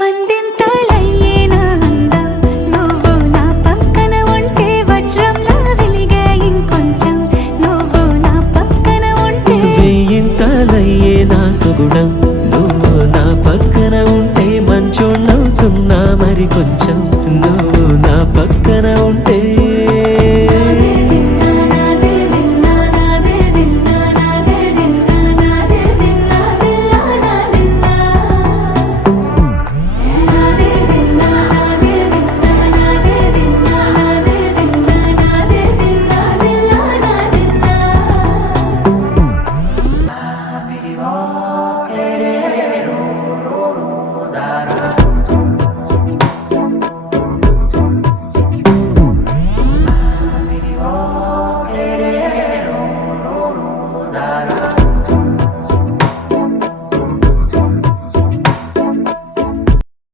వందింతలయ్యేనా అందం నువ్వు నా పక్కన ఉంటే వజ్రంలా వెలిగే ఇంకొంచెం నువ్వు నా పక్కన ఉంటే వెయ్యింతలయ్యేనా సుగుణం నువ్వు నా పక్కన ఉంటే మంచోళ్ళవుతున్నా మరి కొంచెం